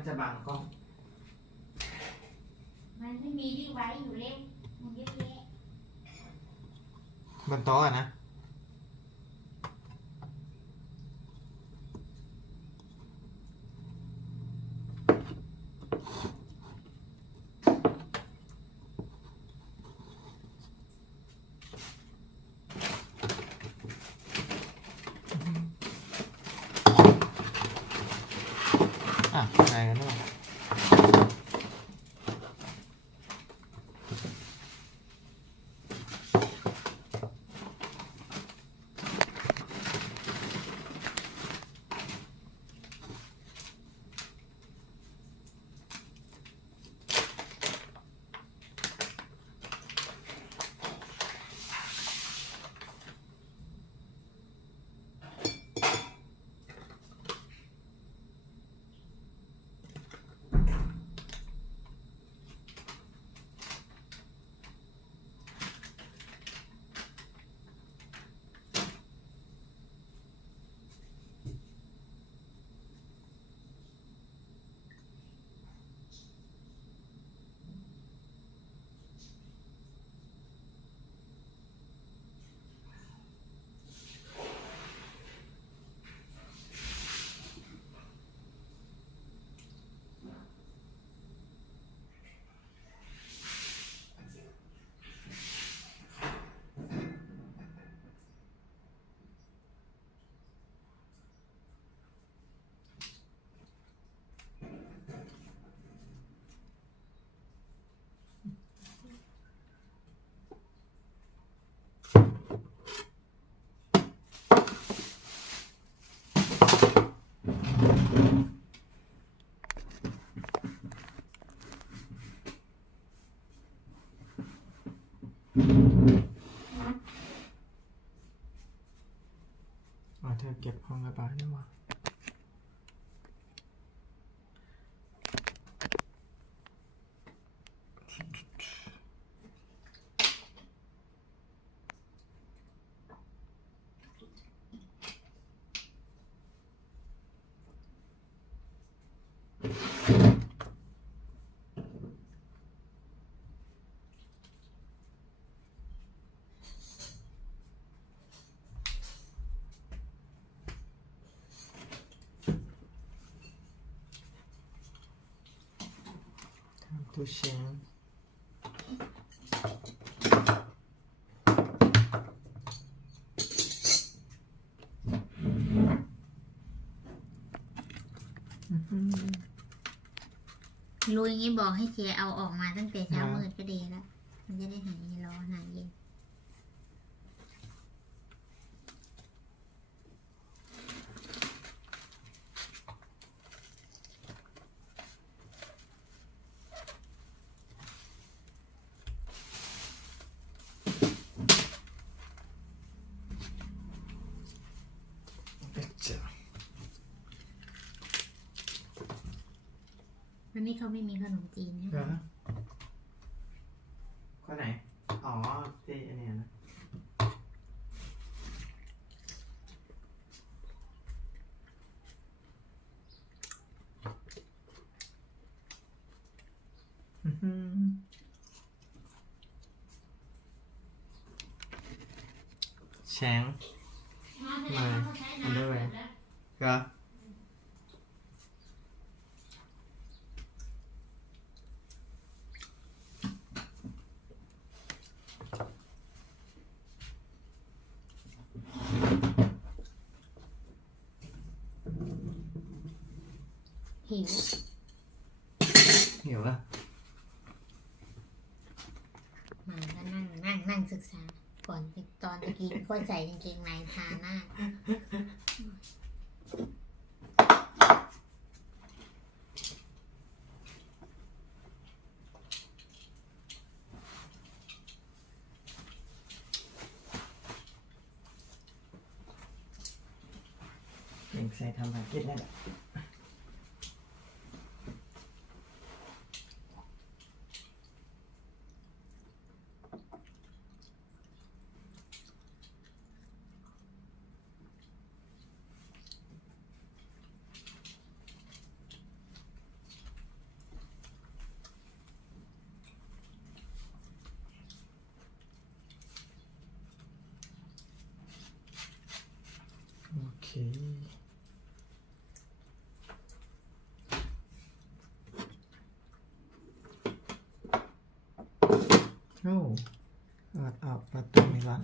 มันจะบังกล้องมันไม่มีที่ไว้อยู่เล่มมันเยอะแยะบนโต๊ะนะอะไรกันเนี่ยเธอเก็บห้องระบายนี่หว่าตู้เชงลุยงี้บอกให้เจเอาออกมาตั้งแต่เช้ามืดก็ดีแล้วมันจะได้หายร้อนหายเย็นวันนี้เขาไม่มีขนมจีนนะข้อไหนอ๋อเจ๊อันนี้นะแชงมาอันเดอร์แวร์ก็หิวอ่ะมาก็นั่งศึกษาก่อนตอนจะกินค่อยใส่กางเกงในทาหน้าเด็กใส่ทำภารกิจได้แหละ มาเติมอีกก่อน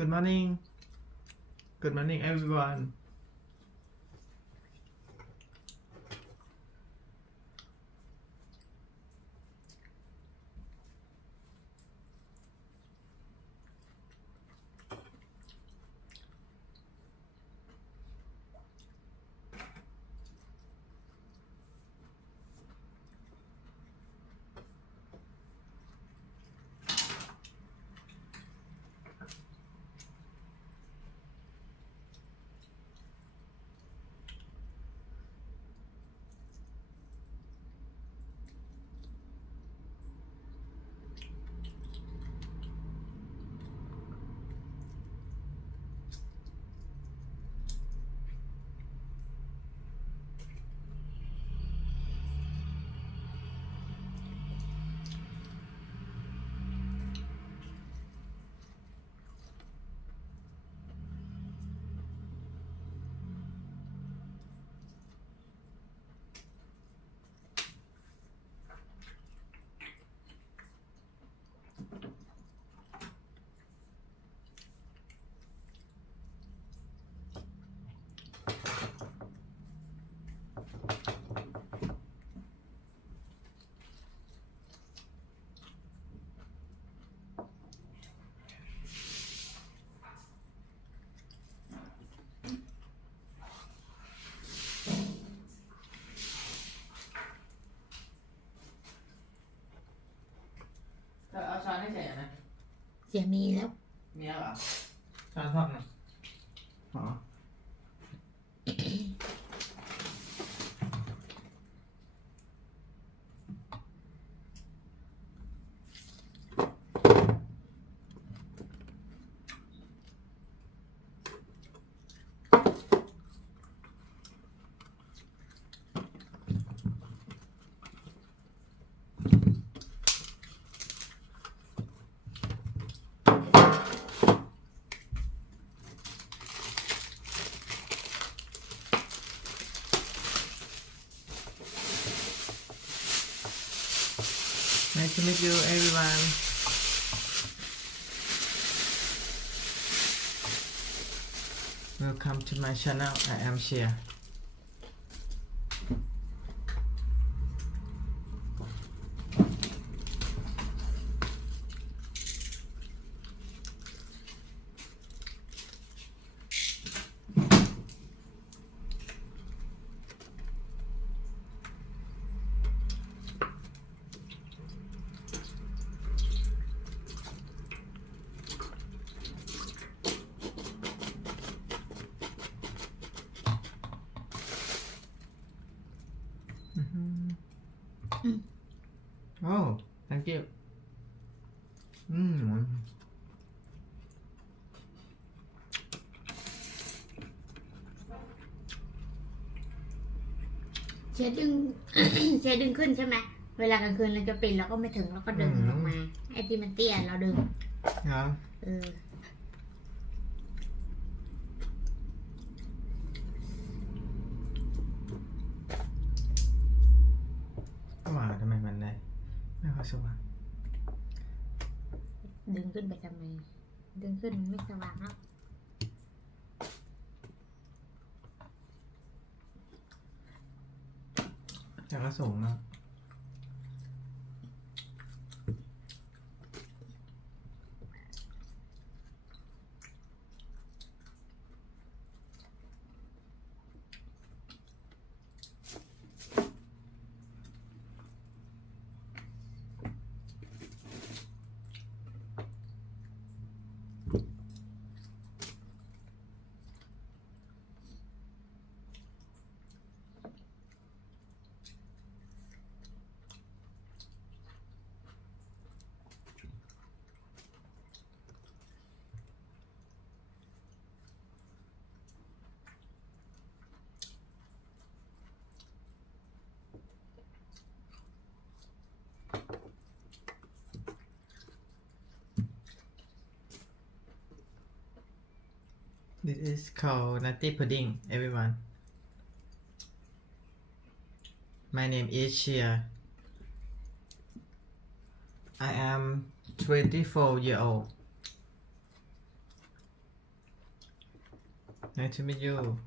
Good morning Good morning everyone ช้อนให้เฉยนะ เสียมีแล้ว มีแล้วเหรอช้อนทอดนะอ๋อ Nice to meet you, everyone. Welcome to my channel. I am Cheer. Oh, thank you. เชียดึง เชียดึงขึ้นใช่ไหมเวลากลางคืนเราจะปิดเราก็ไม่ถึงเราก็ดึงออกมาไอ้ที่มันเตี้ยเราดึง ครับว่าทำไมมันได้ไม่ค่อยสว่าง ดึงขึ้นไปทำไมดึงขึ้นมันไม่สว่างแล้ว แต่ก็สูงนะ This is called nutty pudding, everyone. My name is Cheer. I am 24 years old. Nice to meet you.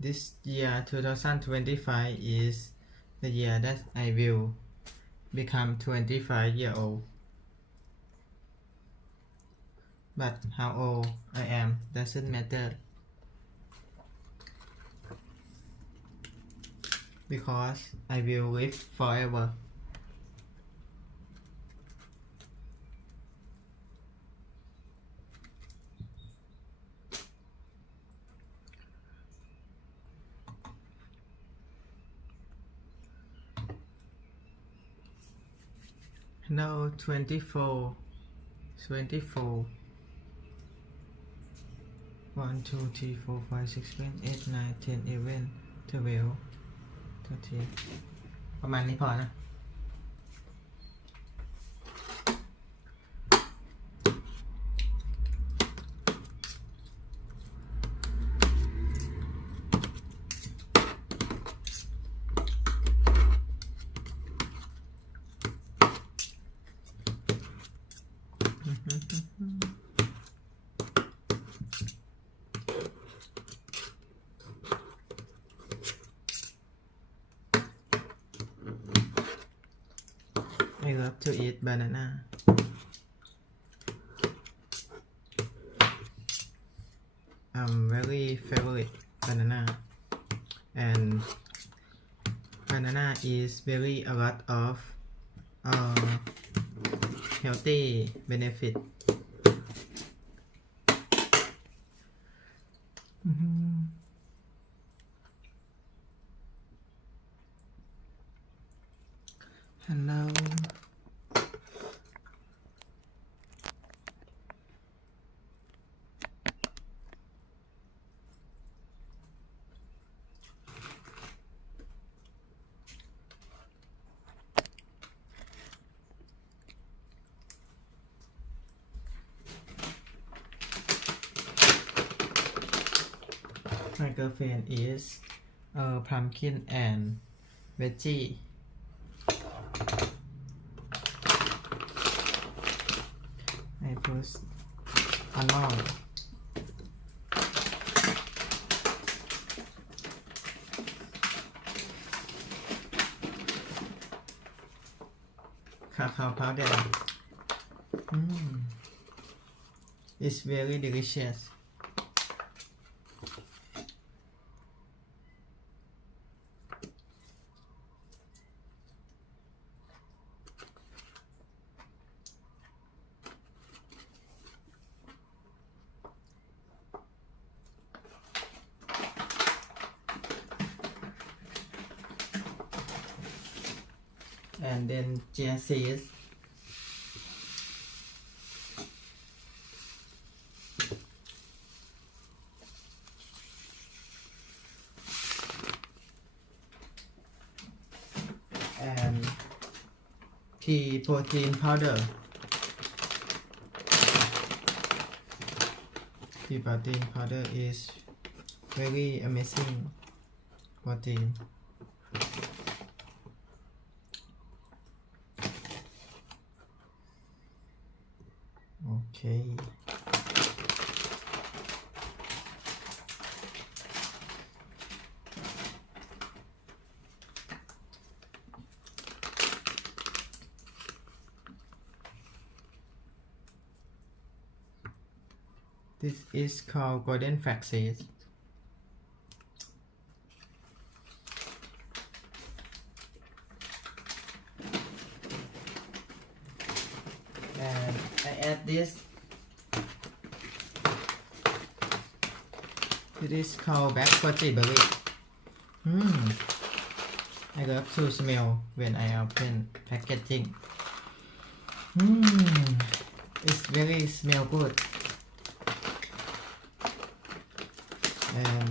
This year 2025 is the year that I will become 25 years old. But how old I am doesn't matter, because I will live forever. No, 24. 1, 2, 3, 4, 5, 6, 7, 8, 9, 10, 11, 12, 13 ประมาณนี้พอนะ I love to eat banana. I'm very favorite banana, and banana is very a lot of healthy benefit. Hello. My girlfriend is pumpkin and veggie. I put almond. Cacao powder. It's very delicious. And then chia seeds. And pea protein powder. Pea protein powder is very amazing protein. Okay. This is called golden flax seeds. And I add this. It is called black goji berry. I love to smell when I open packaging. It's very smell good. And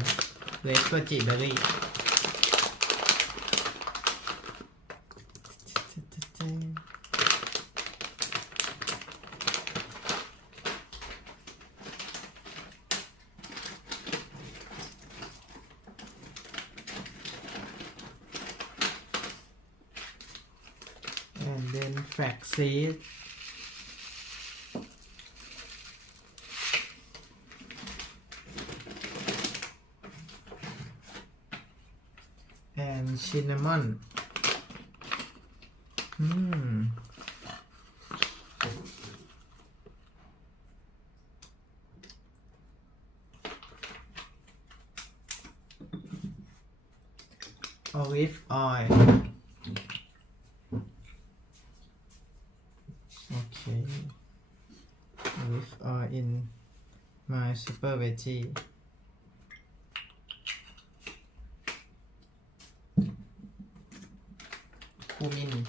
red goji berry. And then flax seed. And cinnamon. Olive oil. Okay. Olive oil in my super veggie. Cumin.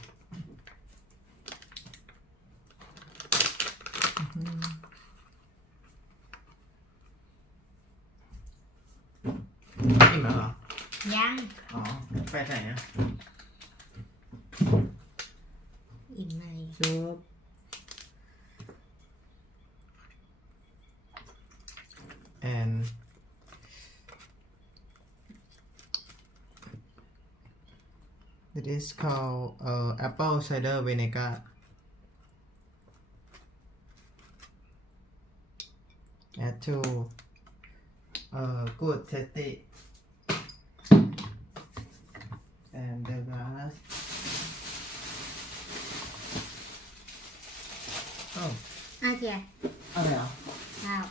อิ่มแล้วเหรอ ยัง อ๋อไปไหนอ่ะ อิ่มเลย ซุป and it is called apple cider vinegar. Add to good tasty. And the last. Oh. โอเค อะไรอ่ะ ข้าว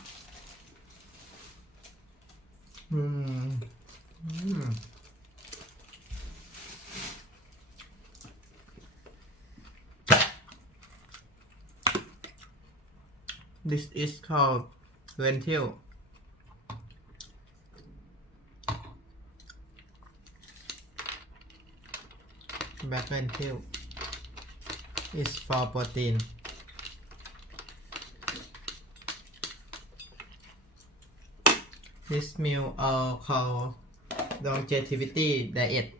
Mm. This is called lentil. Black lentil is for protein. This meal are called longevity diet.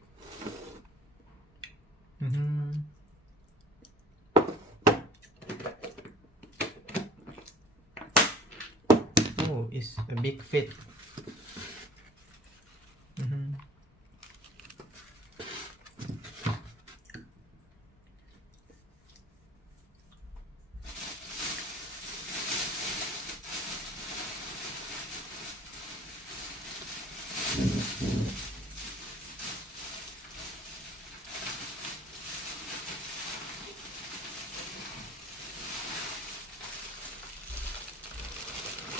Oh, it's a big fit.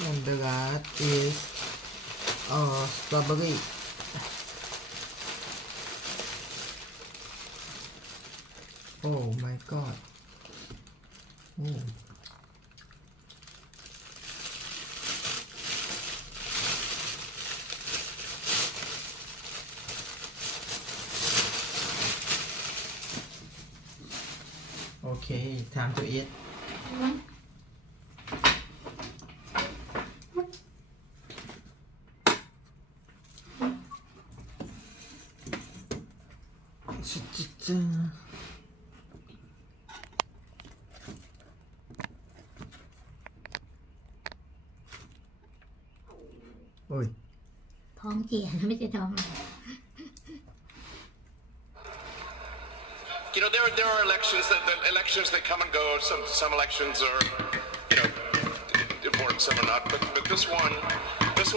And the last is strawberry. Oh my god. Oh. Okay, time to eat. Ôi. ท้องเจียนะไม่ใช่ท้อง You know, there are elections that come and go. Some elections are, you know, important, some are not. But this one, this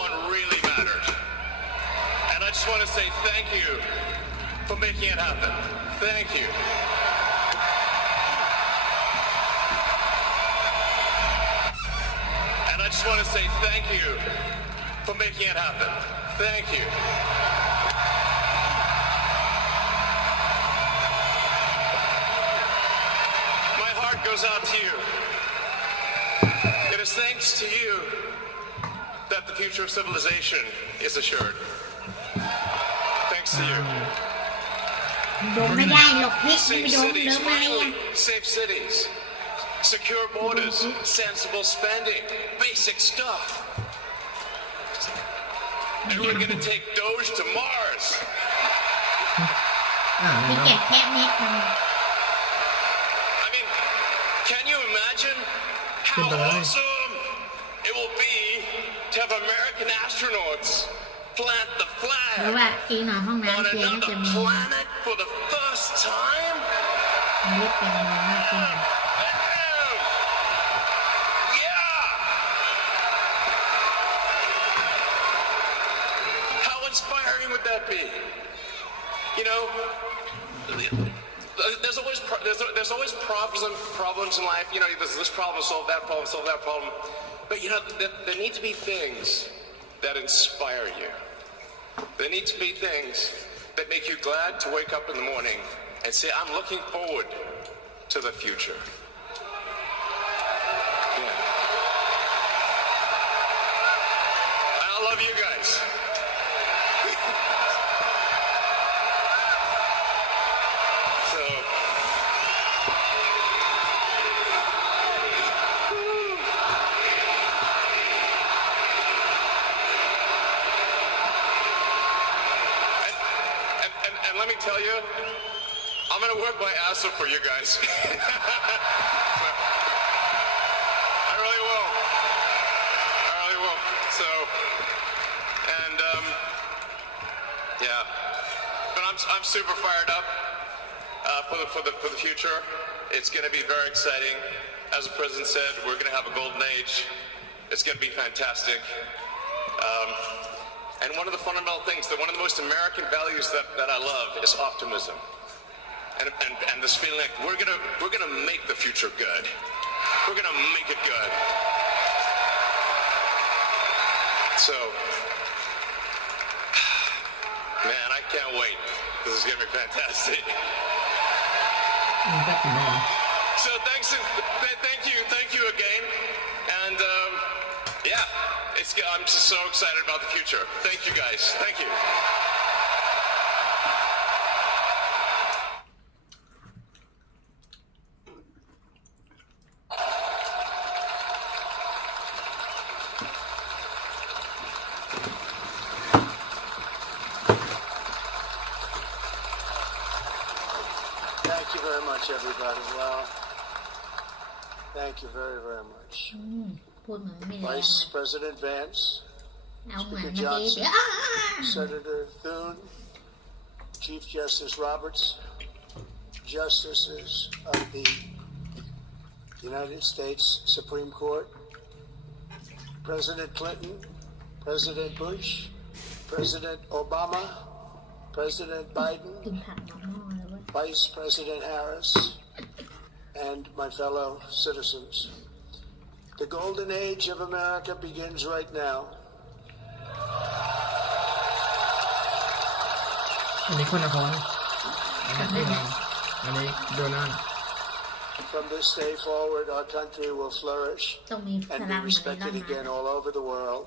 one really mattered. And I just want to say thank you for making it happen. Thank you. And I just want to say thank you for making it happen. Thank you. My heart goes out to you. It is thanks to you that the future of civilization is assured. Thanks to you. ดมไม่ได้หรอกพิษไม่ Safe ดม cities, เดิมอะไรอ่ะ finally. Safe cities. Secure borders. Sensible spending. Basic stuff. And we're gonna take Doge to Mars. มีแกะแค่เม็ดมัน I mean, can you imagine how awesome it will be to have American astronauts plant the หรือ flag ว่าจริงหน่อยห้อง on น้ำเจียก็จะ another มี planet for the first time? เม็ดเป็นมากขึ้น Yeah! How inspiring would that be? You know, there's always problems in life. You know, there's this problem, solve that problem. But you know, there need to be things that inspire you. There need to be things that make you glad to wake up in the morning and say, I'm looking forward to the future. Yeah. I love you guys. So, and let me tell you, I'm gonna work my ass off for you guys. I really will. So, and yeah, but I'm super fired up for the future. It's gonna be very exciting. As the president said, we're gonna have a golden age. It's gonna be fantastic. And one of the fundamental things, one of the most American values that I love is optimism. And this feeling like we're gonna make the future good. We're gonna make it good. So, man, I can't wait. This is gonna be fantastic. So, So thank you again, and yeah, I'm just so excited about the future. Thank you guys. Thank you. Thank you very much, everybody. Well, thank you very, very much. พูดเหมือนไม่มีแรง Vice President Vance, เอาเหมือน Speaker เมื่อกี้ Johnson, Senator Thune, Chief Justice Roberts, Justices of the United States Supreme Court, President Clinton, President Bush, President Obama, President Biden, กินผักมาหม้อเลยเว้ย Vice President Harris, and my fellow citizens. The golden age of America begins right now. อันนี้คนละคนอันนี้อันนี้โดนัลด์ From this day forward, our country will flourish ต้องมีพ and ลั be งเหมือนใน respected ร่าง again นะ all over the world.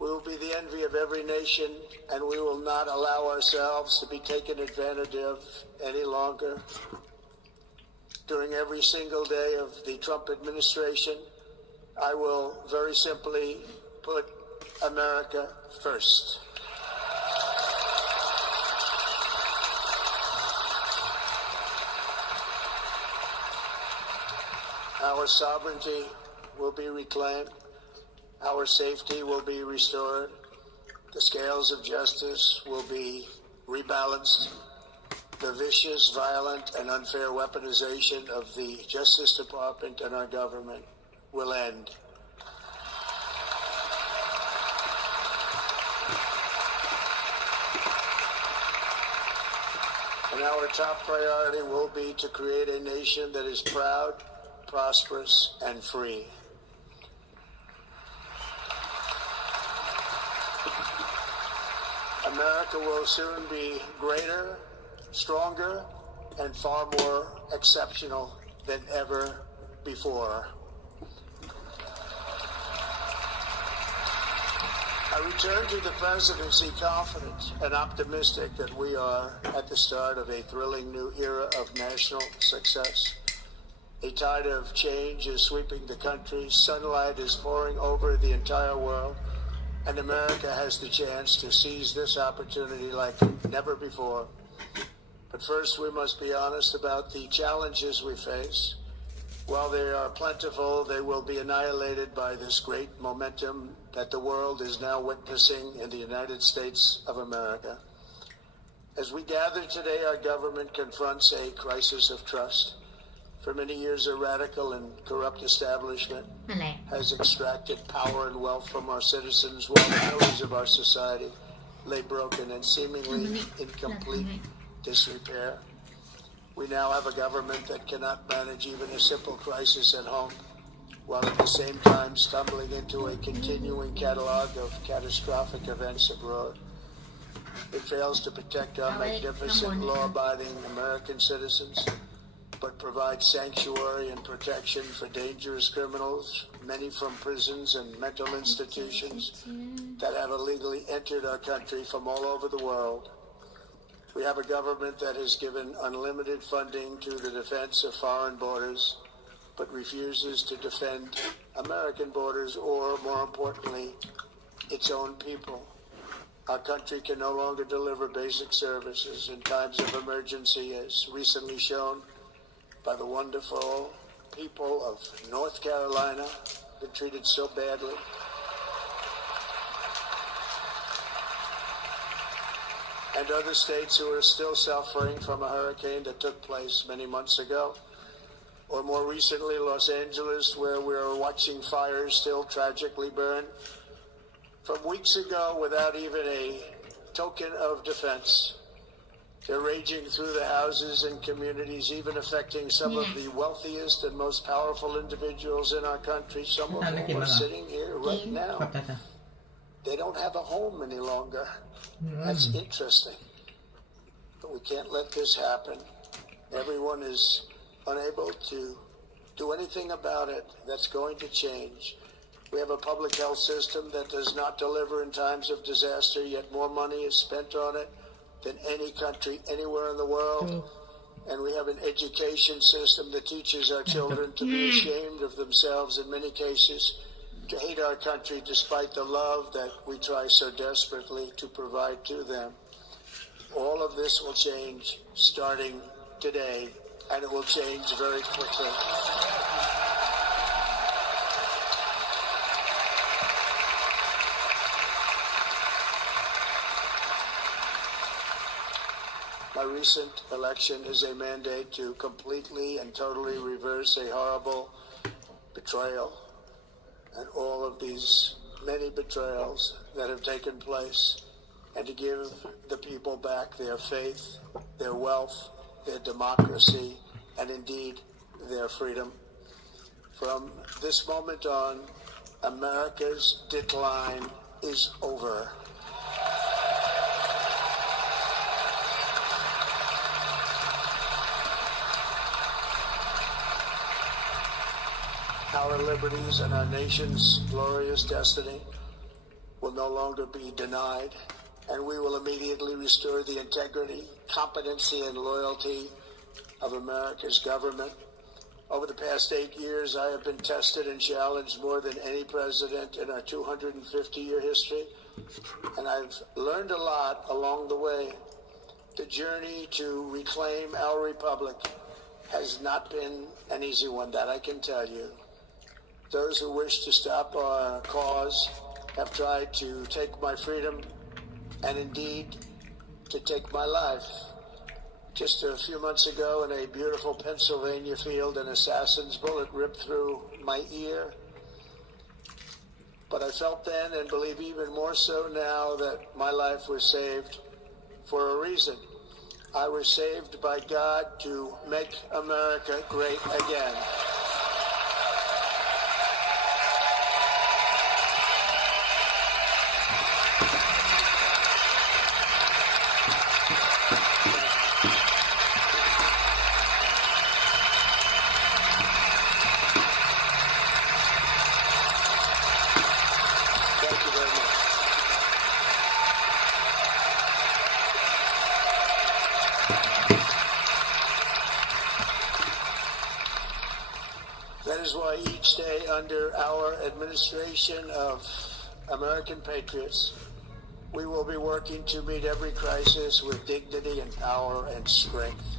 We will be the envy of every nation, and we will not allow ourselves to be taken advantage of any longer. During every single day of the Trump administration, I will very simply put America first. Our sovereignty will be reclaimed. Our safety will be restored. The scales of justice will be rebalanced. The vicious, violent, and unfair weaponization of the Justice Department and our government will end. And our top priority will be to create a nation that is proud, prosperous, and free. America will soon be greater, stronger, and far more exceptional than ever before. I return to the presidency confident and optimistic that we are at the start of a thrilling new era of national success. A tide of change is sweeping the country. Sunlight is pouring over the entire world. And America has the chance to seize this opportunity like never before. But first, we must be honest about the challenges we face. While they are plentiful, they will be annihilated by this great momentum that the world is now witnessing in the United States of America. As we gather today, our government confronts a crisis of trust. For many years, a radical and corrupt establishment นั่นแหละ has extracted power and wealth from our citizens while the pillars of our society lay broken and seemingly in complete disrepair. We now have a government that cannot manage even a simple crisis at home, while at the same time stumbling into a continuing catalog of catastrophic events abroad. It fails to protect our magnificent, law-abiding American citizens, but provides sanctuary and protection for dangerous criminals, many from prisons and mental institutions that have illegally entered our country from all over the world. We have a government that has given unlimited funding to the defense of foreign borders, but refuses to defend American borders or, more importantly, its own people. Our country can no longer deliver basic services in times of emergency, as recently shown by the wonderful people of North Carolina, been treated so badly. And other states who are still suffering from a hurricane that took place many months ago. Or more recently, Los Angeles, where we're watching fires still tragically burn. From weeks ago, without even a token of defense, they're raging through the houses and communities, even affecting some of the wealthiest and most powerful individuals in our country, some of whom are sitting here right now. They don't have a home any longer. That's interesting. But we can't let this happen. Everyone is unable to do anything about it that's going to change. We have a public health system that does not deliver in times of disaster, yet more money is spent on it than any country anywhere in the world. And we have an education system that teaches our children to be ashamed of themselves in many cases, to hate our country despite the love that we try so desperately to provide to them. All of this will change starting today, and it will change very quickly. My recent election is a mandate to completely and totally reverse a horrible betrayal and all of these many betrayals that have taken place, and to give the people back their faith, their wealth, their democracy, and indeed their freedom. From this moment on, America's decline is over. Our liberties and our nation's glorious destiny will no longer be denied, and we will immediately restore the integrity, competency, and loyalty of America's government. Over the past 8 years, I have been tested and challenged more than any president in our 250-year history, and I've learned a lot along the way. The journey to reclaim our republic has not been an easy one, that I can tell you. Those who wish to stop our cause have tried to take my freedom and indeed to take my life. Just a few months ago in a beautiful Pennsylvania field, an assassin's bullet ripped through my ear. But I felt then, and believe even more so now, that my life was saved for a reason. I was saved by God to make America great again. That is why each day under our administration of American patriots, we will be working to meet every crisis with dignity and power and strength.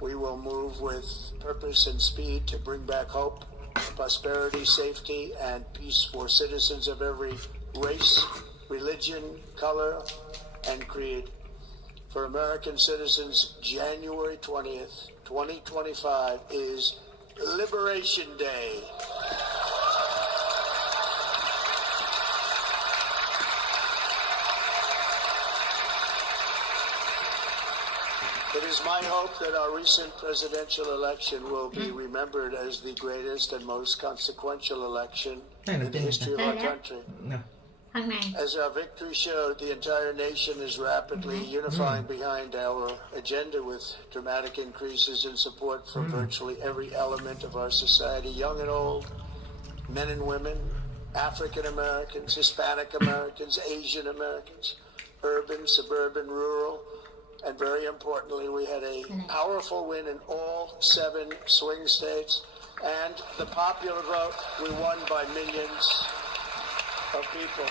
We will move with purpose and speed to bring back hope, prosperity, safety, and peace for citizens of every race, religion, color, and creed. For American citizens, January 20th, 2025 is Liberation Day. It is my hope that our recent presidential election will be remembered as the greatest and most consequential election in the history of our country. No. As our victory showed, the entire nation is rapidly unifying behind our agenda with dramatic increases in support from virtually every element of our society, young and old, men and women, African Americans, Hispanic Americans, Asian Americans, urban, suburban, rural, and very importantly, we had a powerful win in all 7 swing states, and the popular vote, we won by millions of people.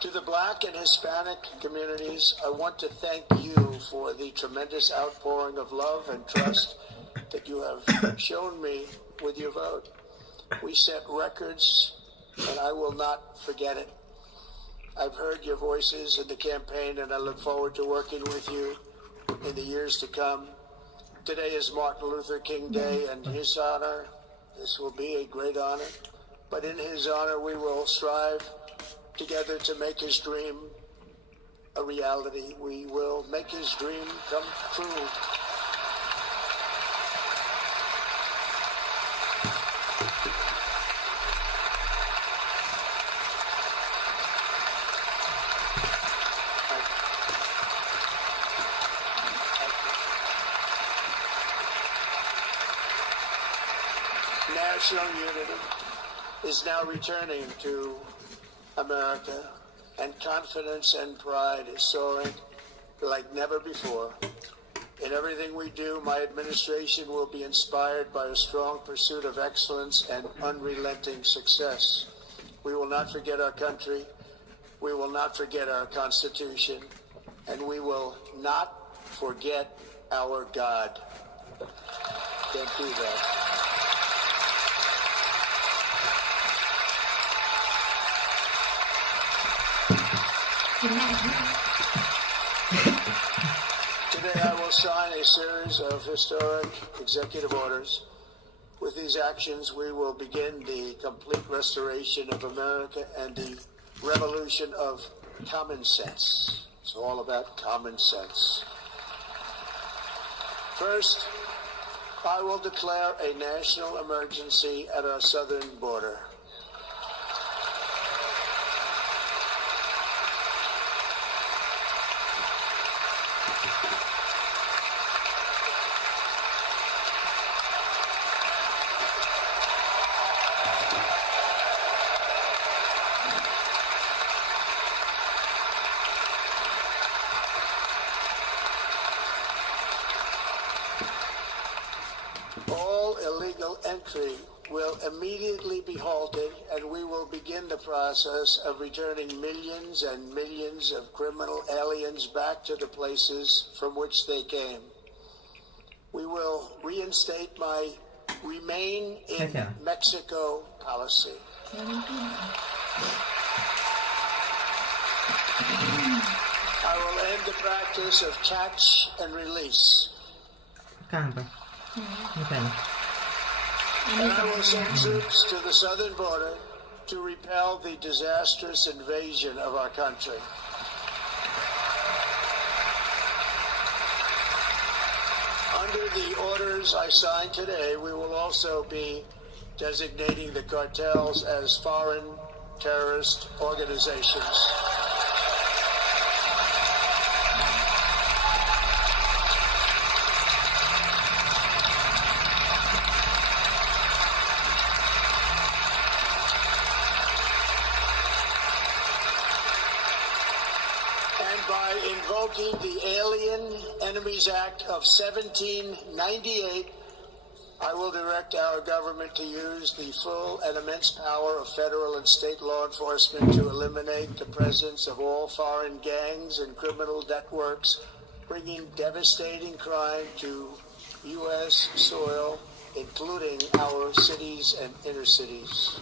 To the Black and Hispanic communities, I want to thank you for the tremendous outpouring of love and trust that you have shown me with your vote. We set records, and I will not forget it. I've heard your voices in the campaign, and I look forward to working with you in the years to come. Today is Martin Luther King Day, and in his honor, this will be a great honor, but in his honor, we will strive together to make his dream a reality. We will make his dream come true. national unity is now returning to America, and confidence and pride is soaring like never before. In everything we do, my administration will be inspired by a strong pursuit of excellence and unrelenting success. We will not forget our country, we will not forget our Constitution, and we will not forget our God. Can't do that. Today I will sign a series of historic executive orders. With these actions, we will begin the complete restoration of America and the revolution of common sense. It's all about common sense. First, I will declare a national emergency at our southern border. All illegal entry will immediately be halted, and we will begin the process of returning millions and millions of criminal aliens back to the places from which they came. We will reinstate my Remain in Mexico policy. I will end the practice of catch and release. And I will send troops to the southern border to repel the disastrous invasion of our country. Under the orders I signed today, we will also be designating the cartels as foreign terrorist organizations. Invoking the Alien Enemies Act of 1798, I will direct our government to use the full and immense power of federal and state law enforcement to eliminate the presence of all foreign gangs and criminal networks, bringing devastating crime to U.S. soil, including our cities and inner cities.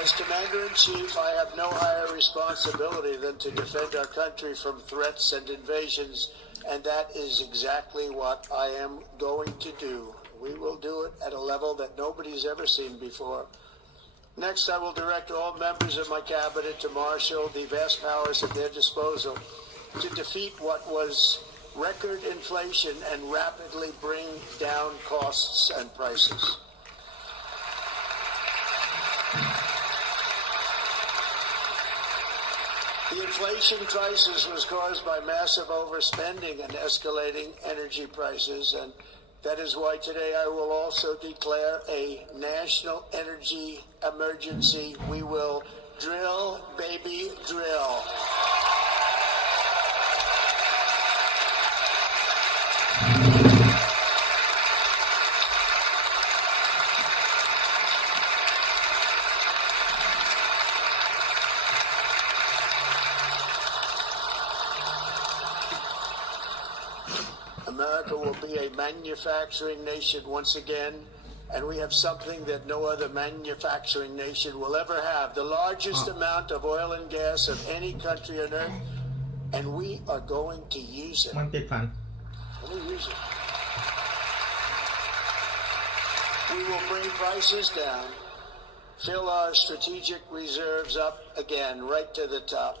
As Commander-in-Chief, I have no higher responsibility than to defend our country from threats and invasions, and that is exactly what I am going to do. We will do it at a level that nobody's ever seen before. Next, I will direct all members of my cabinet to marshal the vast powers at their disposal to defeat what was record inflation and rapidly bring down costs and prices. The inflation crisis was caused by massive overspending and escalating energy prices, and that is why today I will also declare a national energy emergency. We will drill, baby, drill. America will be a manufacturing nation once again, and we have something that no other manufacturing nation will ever have, the largest amount of oil and gas of any country on earth, and we are going to use it. Let me use it. We will bring prices down, fill our strategic reserves up again right to the top,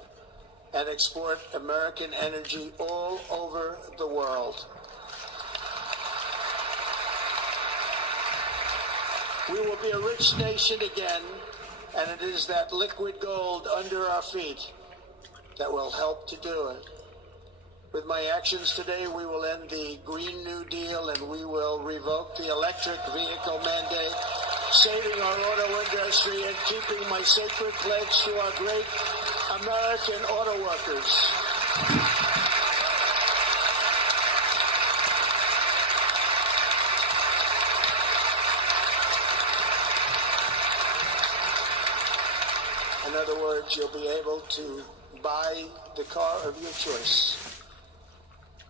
and export American energy all over the world. We will be a rich nation again, and it is that liquid gold under our feet that will help to do it. With my actions today, we will end the Green New Deal and we will revoke the electric vehicle mandate, saving our auto industry and keeping my sacred pledge to our great American auto workers. In other words, you'll be able to buy the car of your choice.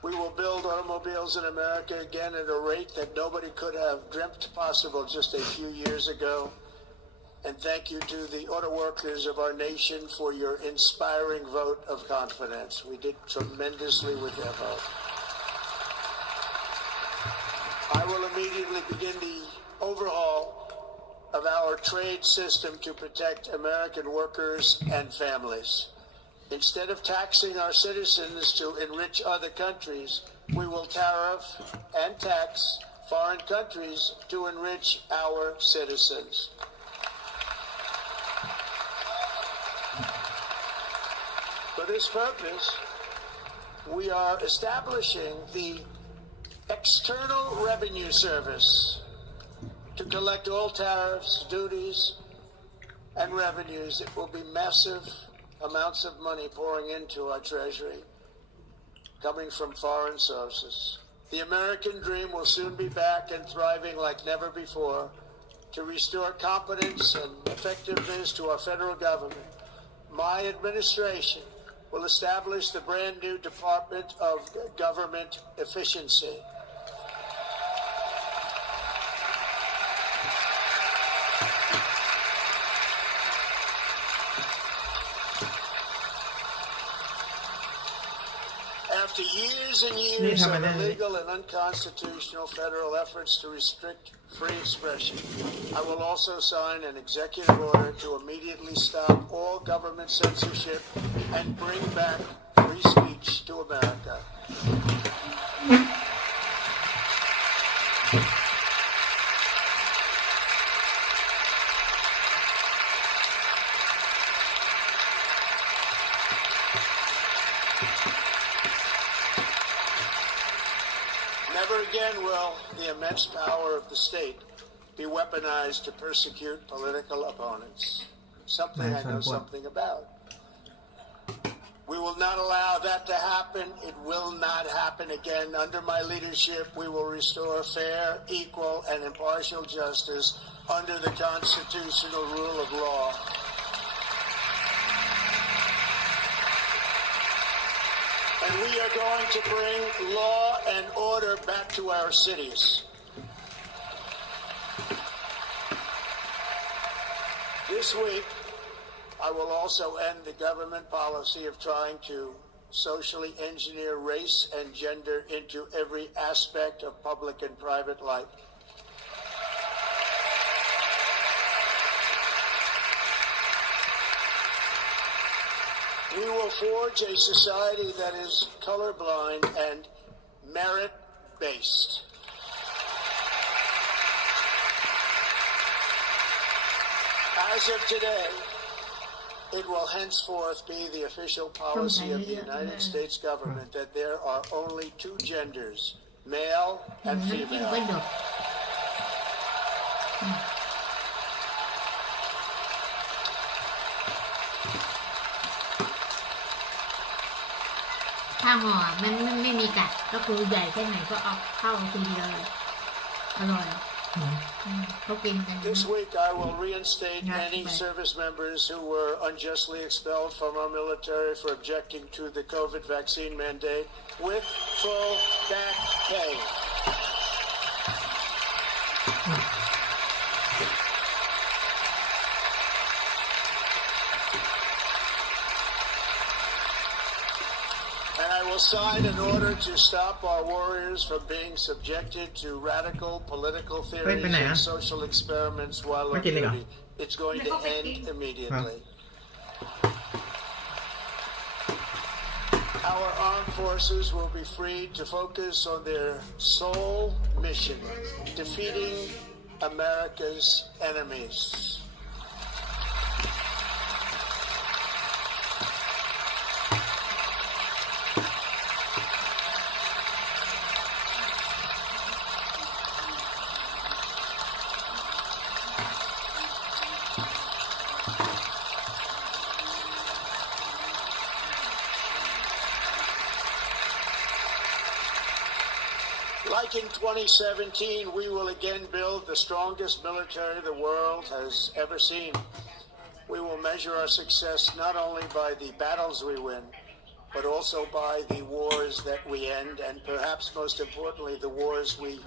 We will build automobiles in America again at a rate that nobody could have dreamt possible just a few years ago. And thank you to the auto workers of our nation for your inspiring vote of confidence. We did tremendously with their vote. I will immediately begin the overhaul of our trade system to protect American workers and families. Instead of taxing our citizens to enrich other countries, we will tariff and tax foreign countries to enrich our citizens. For this purpose, we are establishing the External Revenue Service to collect all tariffs, duties, and revenues. It will be massive amounts of money pouring into our treasury, coming from foreign sources. The American dream will soon be back and thriving like never before to restore competence and effectiveness to our federal government. My administration will establish the brand new Department of Government Efficiency. After years and years of illegal and unconstitutional federal efforts to restrict free expression, I will also sign an executive order to immediately stop all government censorship and bring back free speech to America. Never again will the immense power of the state be weaponized to persecute political opponents. Something I know something about. We will not allow that to happen. It will not happen again. Under my leadership, we will restore fair, equal, and impartial justice under the constitutional rule of law. And we are going to bring law and order back to our cities. This week, I will also end the government policy of trying to socially engineer race and gender into every aspect of public and private life. We will forge a society that is colorblind and merit-based. As of today, it will henceforth be the official policy of the United States government that there are only two genders, male and female.ถ้าห่อมันไม่มีกัดก็คือใหญ่แค่ไหนก็เอาเข้าทีเดียวเลยอร่อยเขากินกัน This week I will reinstate any service members who were unjustly expelled from our military for objecting to the COVID vaccine mandate with full back pay. And I will sign an order to stop our warriors from being subjected to radical political theories and social experiments while on duty. It's going to end immediately. Our armed forces will be free to focus on their sole mission, defeating America's enemies. Like in 2017, we will again build the strongest military the world has ever seen. We will measure our success not only by the battles we win, but also by the wars that we end, and perhaps most importantly, the wars we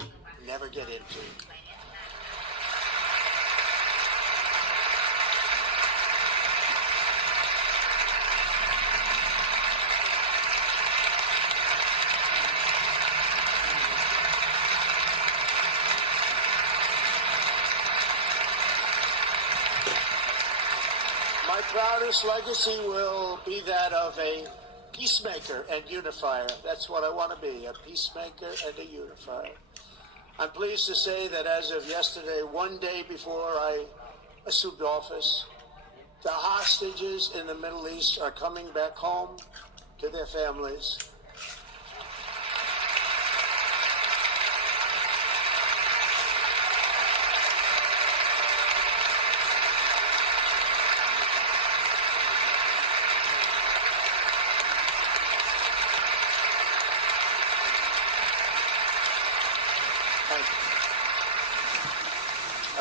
never get into. My proudest legacy will be that of a peacemaker and unifier. That's what I want to be, a peacemaker and a unifier. I'm pleased to say that as of yesterday, one day before I assumed office, the hostages in the Middle East are coming back home to their families.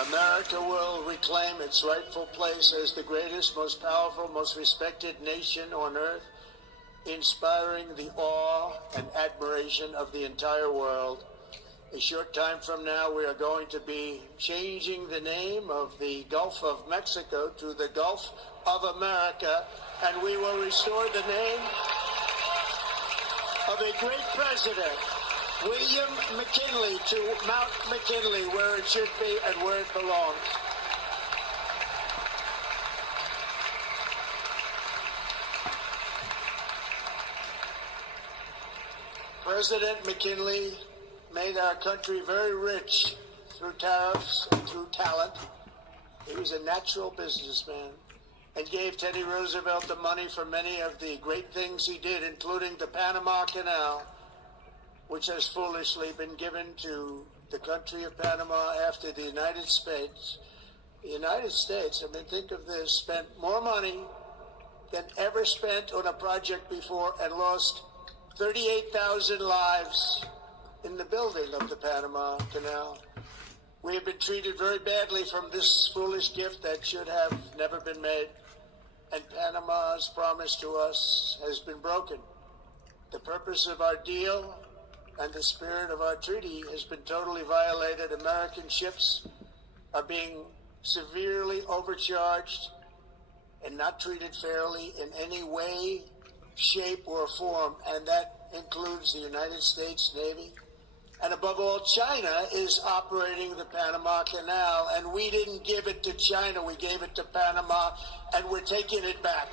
America will reclaim its rightful place as the greatest, most powerful, most respected nation on earth, inspiring the awe and admiration of the entire world. A short time from now, we are going to be changing the name of the Gulf of Mexico to the Gulf of America, and we will restore the name of a great president, William McKinley, to Mount McKinley, where it should be and where it belongs. President McKinley made our country very rich through tariffs and through talent. He was a natural businessman and gave Teddy Roosevelt the money for many of the great things he did, including the Panama Canal, which has foolishly been given to the country of Panama after the United States. The United States, I mean, think of this, spent more money than ever spent on a project before and lost 38,000 lives in the building of the Panama Canal. We have been treated very badly from this foolish gift that should have never been made, and Panama's promise to us has been broken. The purpose of our deal and the spirit of our treaty has been totally violated. American ships are being severely overcharged and not treated fairly in any way, shape, or form, and that includes the United States Navy. And above all, China is operating the Panama Canal, and we didn't give it to China, we gave it to Panama, and we're taking it back.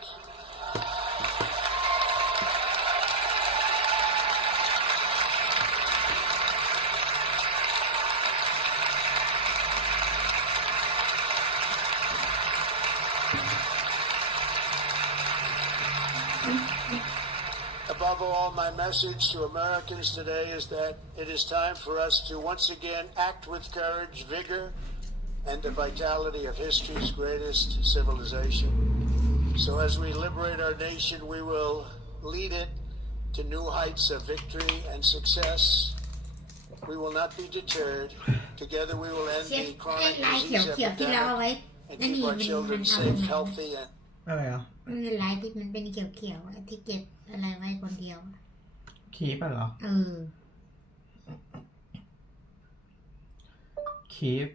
Above all, my message to Americans today is that it is time for us to once again act with courage, vigor, and the vitality of history's greatest civilization. So as we liberate our nation, we will lead it to new heights of victory and success. We will not be deterred. Together we will end the chronic disease epidemic and keep our children safe, healthy, and อะไรเหรอ มันเป็นลายที่มันเป็นเขียวๆอะที่เก็บอะไรไว้คนเดียวอะ คีปอ่ะเหรอ คีป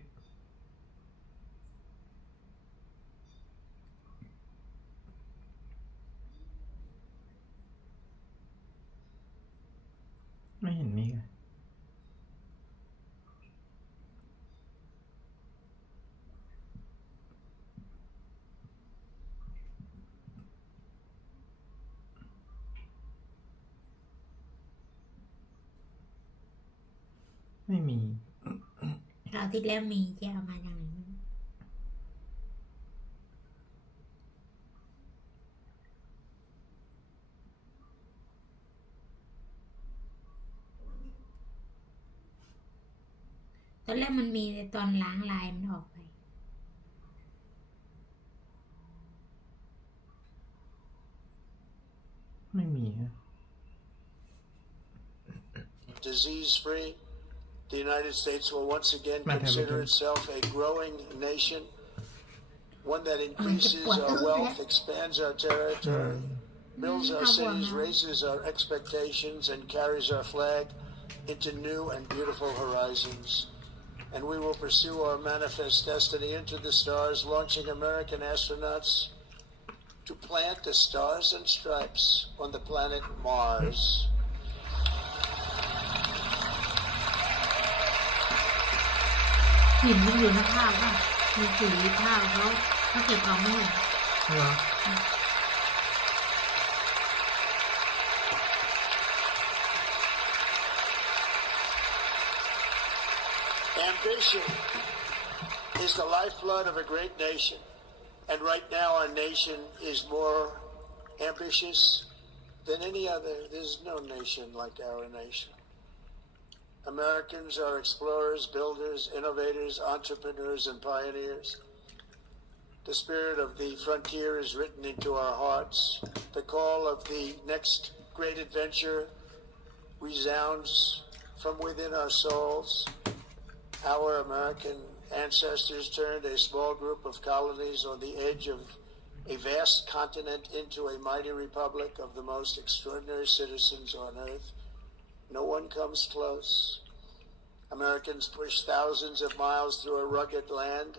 ไม่เห็นมีเลยไม่มี คราวที่แล้วมีจะเอามาจากไหนไม่รู้ ตอนแรกมันมีแต่ตอนล้างลายมันออกไป ไม่มีฮะ disease-free, The United States will once again Matt consider Hamilton. itself a growing nation, one that increases our wealth, expands our territory, builds our cities, raises our expectations, and carries our flag into new and beautiful horizons. And we will pursue our manifest destiny into the stars, launching American astronauts to plant the stars and stripes on the planet Mars. หินมันอยู่ในข้าวป่ะมีสีข้าวเขาเก็บเอาไม่หมด เหรอ Ambition is the lifeblood of a great nation. And right now our nation is more ambitious than any other. There's no nation like our nation. Americans are explorers, builders, innovators, entrepreneurs, and pioneers. The spirit of the frontier is written into our hearts. The call of the next great adventure resounds from within our souls. Our American ancestors turned a small group of colonies on the edge of a vast continent into a mighty republic of the most extraordinary citizens on earth. No one comes close. Americans pushed thousands of miles through a rugged land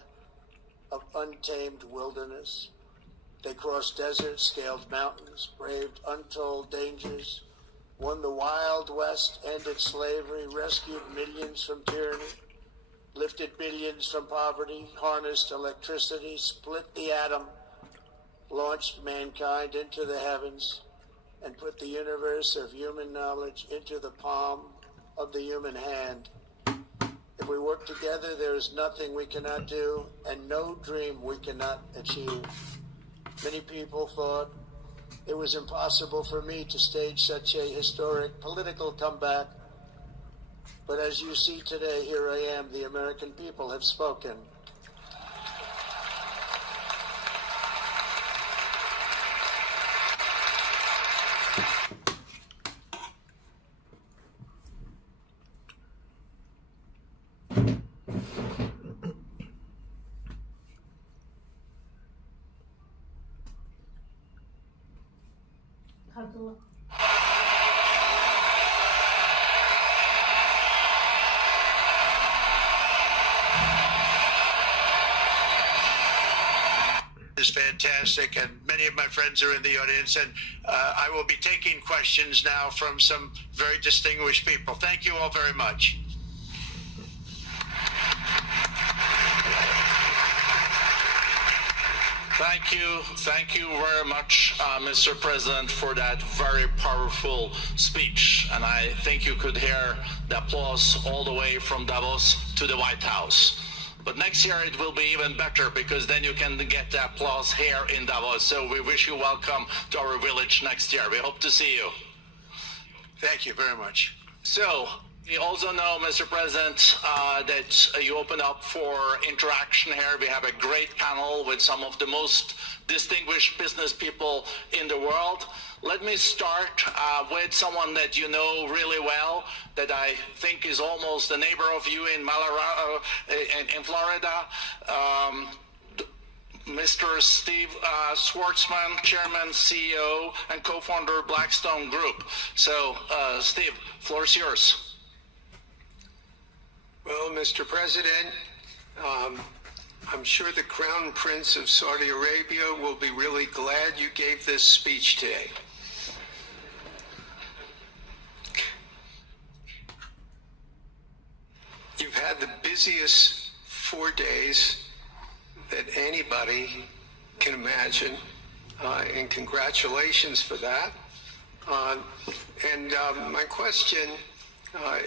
of untamed wilderness. They crossed deserts, scaled mountains, braved untold dangers, won the Wild West, ended slavery, rescued millions from tyranny, lifted billions from poverty, harnessed electricity, split the atom, launched mankind into the heavens, and put the universe of human knowledge into the palm of the human hand. If we work together, there is nothing we cannot do, and no dream we cannot achieve. Many people thought it was impossible for me to stage such a historic political comeback. But as you see today, here I am. The American people have spoken. Is fantastic, and many of my friends are in the audience, and I will be taking questions now from some very distinguished people. Thank you all very much. Thank you very much, Mr. President, for that very powerful speech. And I think you could hear the applause all the way from Davos to the White House. But next year it will be even better, because then you can get the applause here in Davos. So we wish you welcome to our village next year. We hope to see you. Thank you very much. So we also know, Mr. President, that you open up for interaction here. We have a great panel with some of the most distinguished business people in the world. Let me start with someone that you know really well, that I think is almost a neighbor of you in in Florida. Mr. Steve Schwartzman, Chairman, CEO, and co-founder of Blackstone Group. So, Steve, floor is yours. Well, Mr. President, I'm sure the Crown Prince of Saudi Arabia will be really glad you gave this speech today. You've had the busiest 4 days that anybody can imagine, and congratulations for that. My question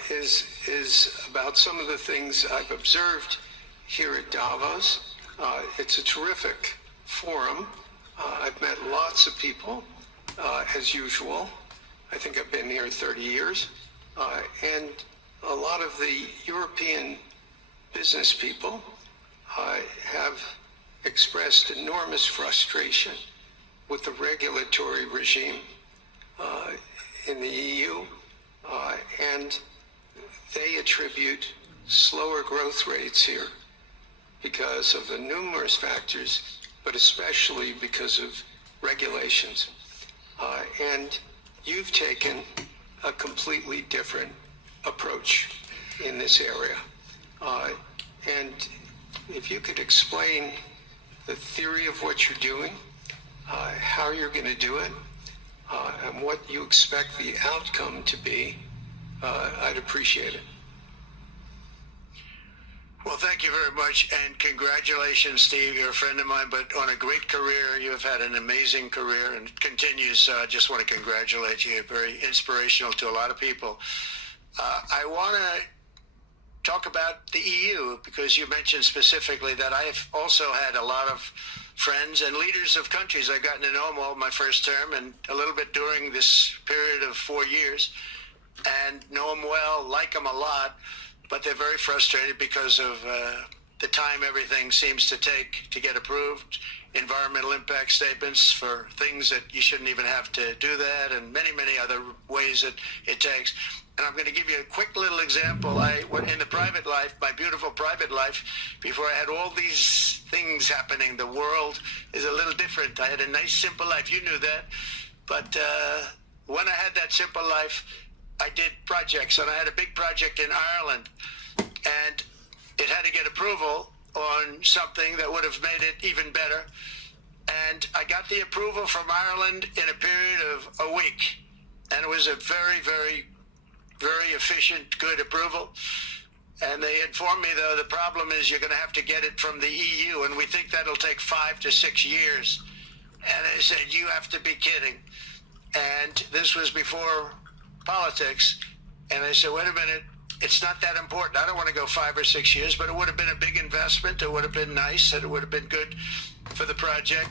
is about some of the things I've observed here at Davos. It's a terrific forum. I've met lots of people, as usual. I think I've been here 30 years. And a lot of the European business people have expressed enormous frustration with the regulatory regime in the EU, and they attribute slower growth rates here because of the numerous factors, but especially because of regulations. And you've taken a completely different approach in this area. And if you could explain the theory of what you're doing, how you're going to do it, and what you expect the outcome to be, I'd appreciate it. Well, thank you very much, and congratulations, Steve. You're a friend of mine, but on a great career. You have had an amazing career, and it continues. So I just want to congratulate you. You're very inspirational to a lot of people. I want to talk about the EU, because you mentioned specifically that I've also had a lot of friends and leaders of countries. I've gotten to know them all my first term and a little bit during this period of 4 years, and know them well, like them a lot, but they're very frustrated because of the time everything seems to take to get approved, environmental impact statements for things that you shouldn't even have to do that, and many, many other ways that it takes. And I'm going to give you a quick little example. In the private life, my beautiful private life, before I had all these things happening, the world is a little different. I had a nice, simple life. You knew that. But when I had that simple life, I did projects, and I had a big project in Ireland, and it had to get approval on something that would have made it even better. And I got the approval from Ireland in a period of a week, and it was a very, very, very efficient, good approval. And they informed me, though, the problem is you're going to have to get it from the EU, and we think that'll take 5 to 6 years. And I said, you have to be kidding. And this was before politics. And I said, wait a minute, it's not that important. I don't want to go 5 or 6 years, but it would have been a big investment. It would have been nice, and it would have been good for the project.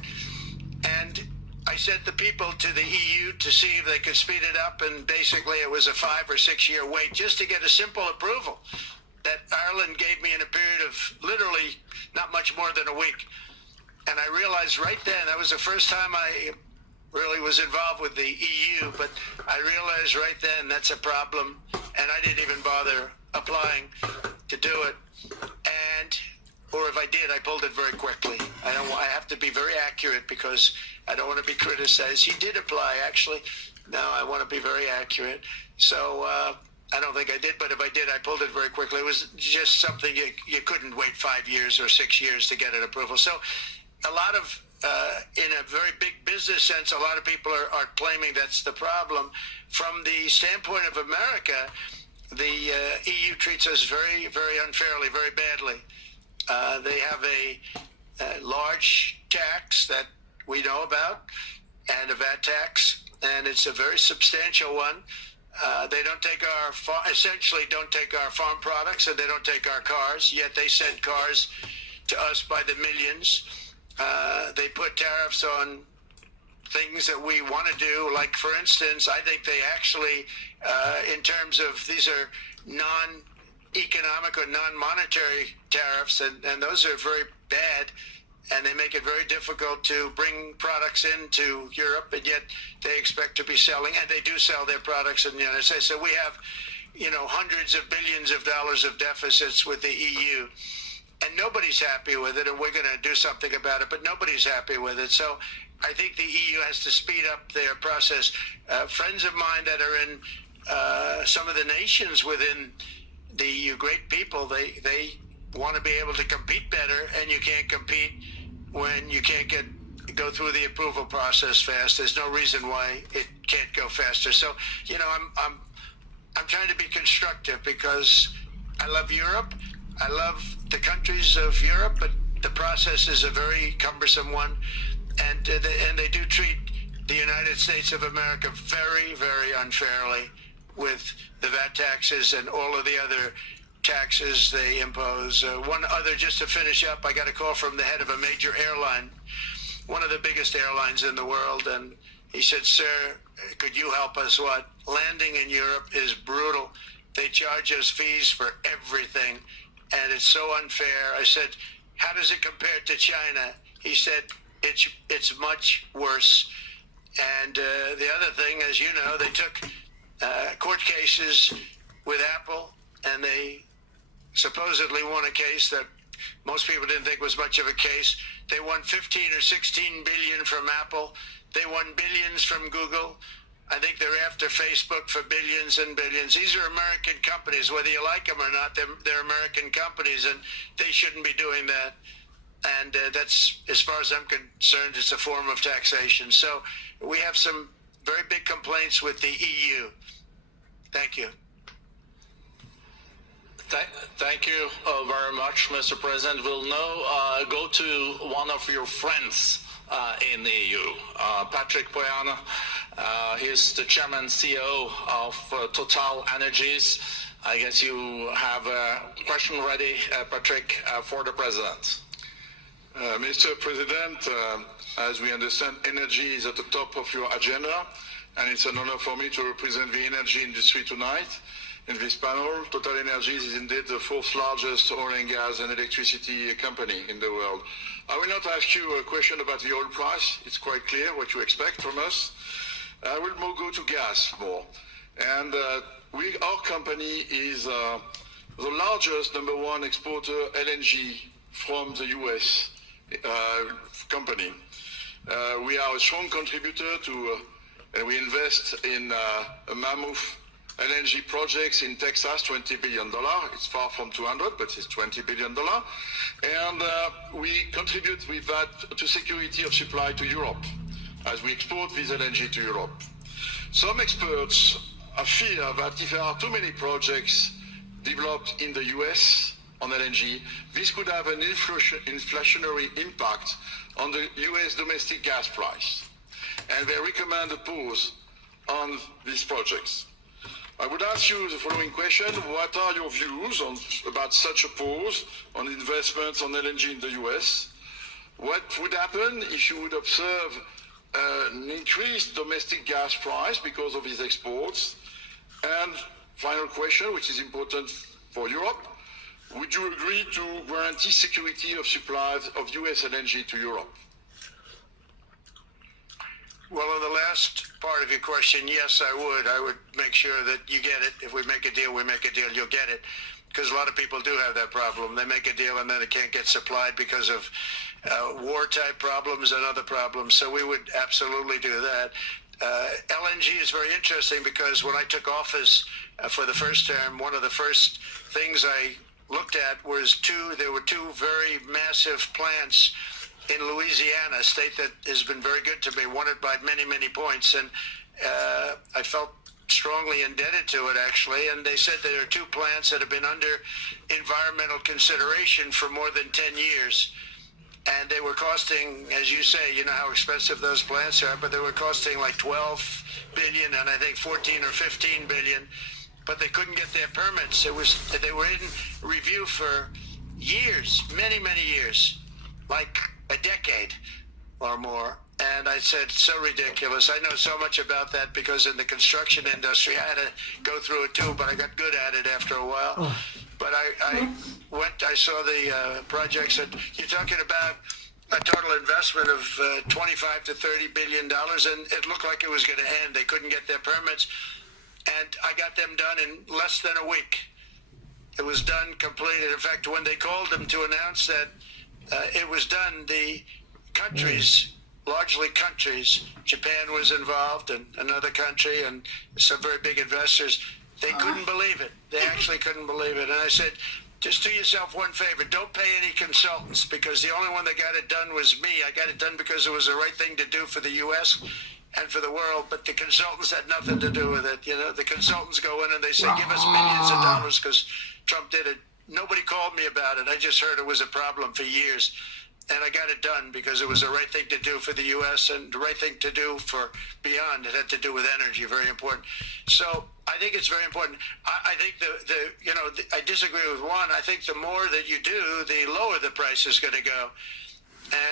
And I sent the people to the EU to see if they could speed it up, and basically it was a 5 or 6 year wait just to get a simple approval that Ireland gave me in a period of literally not much more than a week. And I realized right then, that was the first time I really was involved with the EU, but I realized right then that's a problem, and I didn't even bother applying to do it. Or if I did, I pulled it very quickly. I have to be very accurate, because I don't want to be criticized. He did apply, actually. No, I want to be very accurate. So I don't think I did, but if I did, I pulled it very quickly. It was just something you couldn't wait 5 years or 6 years to get an approval. So a lot of, in a very big business sense, a lot of people are claiming that's the problem. From the standpoint of America, the EU treats us very, very unfairly, very badly. They have a large tax that we know about, and a VAT tax, and it's a very substantial one. They don't take essentially don't take our farm products, and they don't take our cars, yet they send cars to us by the millions. They put tariffs on things that we want to do, like, for instance, I think they actually, in terms of, these are non-economic or non-monetary tariffs, and those are very bad, and they make it very difficult to bring products into Europe, and yet they expect to be selling, and they do sell their products in the United States. So we have, hundreds of billions of dollars of deficits with the EU, and nobody's happy with it, and we're going to do something about it, but nobody's happy with it. So I think the EU has to speed up their process. Friends of mine that are in some of the nations within the EU, great people, they want to be able to compete better, and you can't compete when you can't go through the approval process fast. There's no reason why it can't go faster. So, I'm trying to be constructive, because I love Europe. I love the countries of Europe, but the process is a very cumbersome one, and they do treat the United States of America very, very unfairly with the VAT taxes and all of the other taxes they impose. One other, just to finish up, I got a call from the head of a major airline, one of the biggest airlines in the world, and he said, "Sir, could you help us? What? Landing in Europe is brutal. They charge us fees for everything, and it's so unfair." I said, "How does it compare to China?" He said, it's much worse. And the other thing, as you know, they took court cases with Apple and they supposedly won a case that most people didn't think was much of a case. They won 15 or 16 billion from Apple. They won billions from Google. I think they're after Facebook for billions and billions. These are American companies, whether you like them or not. They're American companies, and they shouldn't be doing that. And that's, as far as I'm concerned, it's a form of taxation. So we have some very big complaints with the EU. Thank you. Thank you very much, Mr. President. We'll now go to one of your friends in the EU, Patrick Pouyanné. He's the chairman and CEO of Total Energies. I guess you have a question ready, Patrick, for the President. Mr. President, as we understand, energy is at the top of your agenda, and it's an honor for me to represent the energy industry tonight. In this panel, Total Energies is indeed the fourth largest oil and gas and electricity company in the world. I will not ask you a question about the oil price. It's quite clear what you expect from us. I will more go to gas more. And our company is the largest #1 exporter LNG from the US company. We are a strong contributor to, and we invest in a mammoth LNG projects in Texas, $20 billion. It's far from 200, but it's $20 billion. And we contribute with that to security of supply to Europe, as we export this LNG to Europe. Some experts fear that if there are too many projects developed in the US on LNG, this could have an inflationary impact on the US domestic gas price. And they recommend a pause on these projects. I would ask you the following question: what are your views about such a pause on investments on LNG in the US? What would happen if you would observe an increased domestic gas price because of these exports? And final question, which is important for Europe: would you agree to guarantee security of supplies of US LNG to Europe? Well, on the last part of your question, yes, I would. I would make sure that you get it. If we make a deal, we make a deal, you'll get it. Because a lot of people do have that problem. They make a deal and then it can't get supplied because of war-type problems and other problems. So we would absolutely do that. LNG is very interesting because when I took office for the first term, one of the first things I looked at was there were two very massive plants in Louisiana, a state that has been very good to me, won it by many, many points. And I felt strongly indebted to it, actually. And they said there are two plants that have been under environmental consideration for more than 10 years. And they were costing, as you say, you know how expensive those plants are, but they were costing like 12 billion and I think 14 or 15 billion. But they couldn't get their permits. They were in review for years, many, many years, like a decade or more. And I said, so ridiculous. I know so much about that because in the construction industry, I had to go through it too, but I got good at it after a while. Oh. But I saw the projects, and you're talking about a total investment of 25 to $30 billion, and it looked like it was going to end. They couldn't get their permits, and I got them done in less than a week. It was done, completed. In fact, when they called them to announce that it was done, the countries, largely countries, Japan was involved and another country and some very big investors, they couldn't believe it. They actually couldn't believe it. And I said, just do yourself one favor. Don't pay any consultants, because the only one that got it done was me. I got it done because it was the right thing to do for the U.S. and for the world, but the consultants had nothing to do with it. You know, the consultants go in and they say, give us millions of dollars because Trump did it. Nobody called me about it. I just heard it was a problem for years. And I got it done because it was the right thing to do for the U.S. and the right thing to do for beyond. It had to do with energy, very important. So I think it's very important. I think I disagree with one. I think the more that you do, the lower the price is going to go.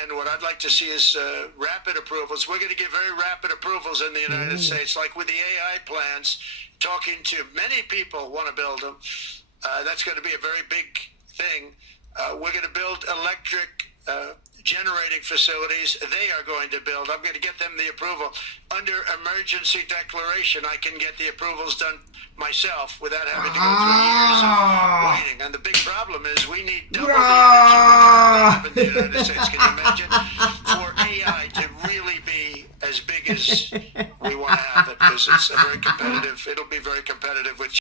And what I'd like to see is rapid approvals. We're going to get very rapid approvals in the United States, like with the AI plans, talking to many people want to build them. That's going to be a very big thing. We're going to build electric generating facilities they are going to build. I'm going to get them the approval. Under emergency declaration, I can get the approvals done myself without having to go through years of waiting. And the big problem is we need double the energy we have in the United States. Can you imagine? For AI to really be as big as we want to have it, because it's a very competitive, it'll be very competitive with